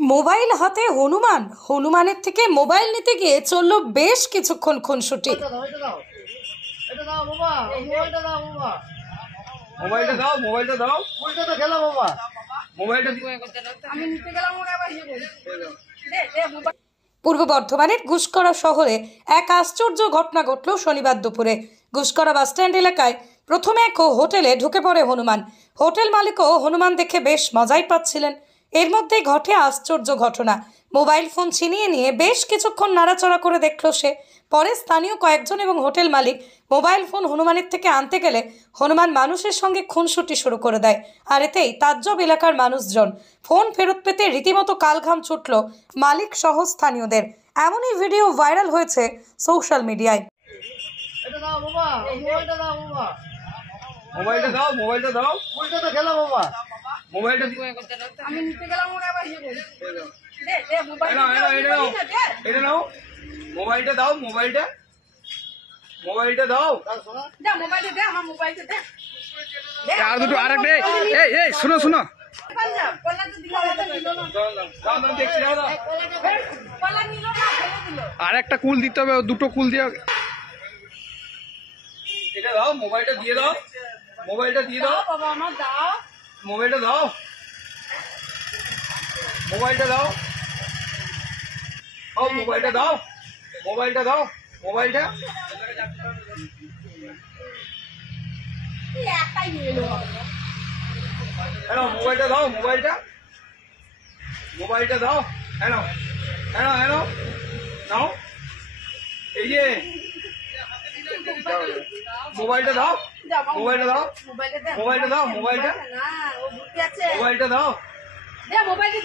Mobile হাতে হনুমান, হনুমানের থেকে মোবাইল নিতে গিয়ে চলল বেশ কিছুক্ষণ খুনসুটি। পূর্ব বর্ধমানের ঘুষকরা শহরে এক আশ্চর্য ঘটনা ঘটল শনিবার দুপুরে। ঘুষকরা বাসস্ট্যান্ড এলাকায় প্রথমে এক হোটেলে ঢুকে পড়ে হনুমান। হোটেল মালিকও হনুমান দেখে বেশ মজাই পাচ্ছিলেন। এর মধ্যে ঘটে আশ্চর্য ঘটনা। মোবাইল ফোন ছিনিয়ে নিয়ে বেশ কিছুক্ষণ নাড়াচাড়া করে দেখল সে। পরে স্থানীয় কয়েকজন এবং হোটেল মালিক মোবাইল ফোন হনুমানের থেকে আনতে গেলে হনুমান মানুষের সঙ্গে খুনসুটি শুরু করে দেয়। আর এতেই তাজ্জব এলাকার মানুষজন। ফোন ফেরত পেতে রীতিমতো কালঘাম ছুটল মালিক সহ স্থানীয়দের। এমনই ভিডিও ভাইরাল হয়েছে সোশ্যাল মিডিয়ায়। মোবাইলটা দাও, মোবাইলটা দাও, উল্টো তো খেলো বাবা। মোবাইলটা আমি নিতে গেলাম ওরা আবার ইয়ে বলে দে মোবাইলটা এটা নাও, মোবাইলটা দাও, মোবাইলটা দাও, দে মোবাইলটা দে, আমার মোবাইলটা দে। আর দুটো আরেকটা এই শুনো শুনো আর একটা কুল দিতে হবে, দুটো কুল দিয়ে এটা দাও, মোবাইলটা দিয়ে দাও, মোবাইলটা দিয়ে দাও বাবা, আমার দাও, মোবাইলটা দাও, মোবাইলটা দাও, ও মোবাইলটা দাও, মোবাইলটা দাও, মোবাইলটা হ্যালো, মোবাইলটা দাও, মোবাইলটা দাও, হ্যালো হ্যালো হ্যালো নাও, এই যে মোবাইলটা দাও, মোবাইলটা দাও, মোবাইলটা দাও, মোবাইলটা মোবাইলটা দাও, মোবাইলটা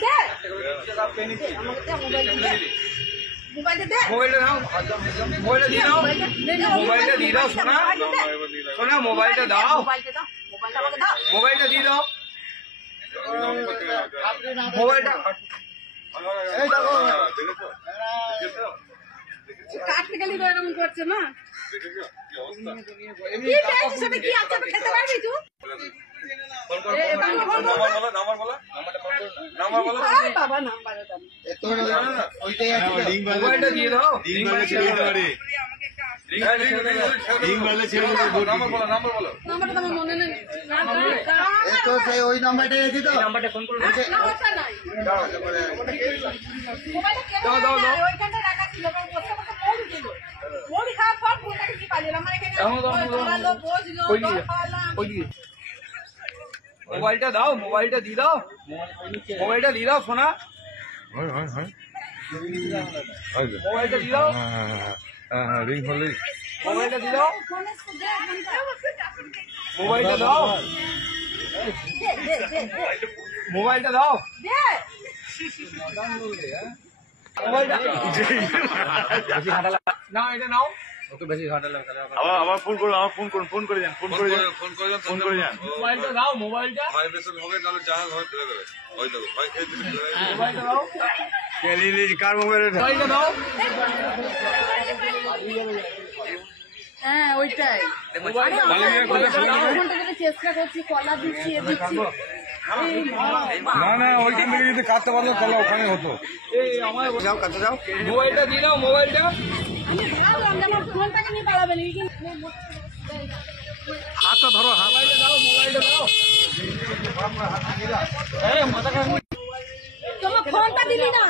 দাও, মোবাইলটা দিয়ে দাও, মোবাইলটা দিয়ে দাও, শোনা শোনা, মোবাইলটা দাও, মোবাইলটা দিয়ে দাও, মোবাইলটা কাটতে গেলে তো এরকম করছে না। ওই নাম্বারটা দিত, নাম্বারটা ফোন করুন, মোবাইলটা দাও, মোবাইলটা দিয়ে দাও, মোবাইলটা দিয়ে দাও, শোনা মোবাইলটা দিয়ে দাও, রিং হলে মোবাইলটা দিয়ে দাও, মোবাইলটা দাও, মোবাইলটা দাও, মোবাইলটা নাও, এটা নাও, বেশি ঘাটা লাগে। আবার ফোন করুন, আমার ফোন করে যান, ফোন করে যান, মোবাইলটা দাও, মোবাইলটা ভাইব্রেশন হবে, তাহলে জাহাজ হয় ফেলে দেবে, ওই দেখো ভাই খেয়ে দিবে, মোবাইলটা দাও, কার মোবাইলটা দাও, হ্যাঁ ওইটাই, চেষ্টা করছি, কলা দিচ্ছি, না না ওইখান থেকে যদি কাটতে পারলো তাহলে ওখানে হতো। যাও কাটতে যাও, মোবাইলটা দিয়ে দাও, মোবাইলটা হাতটা ধরো, মোবাইলটা দাও, মোবাইলটা দাও, মাথা তোমার ফোনটা দিবি না।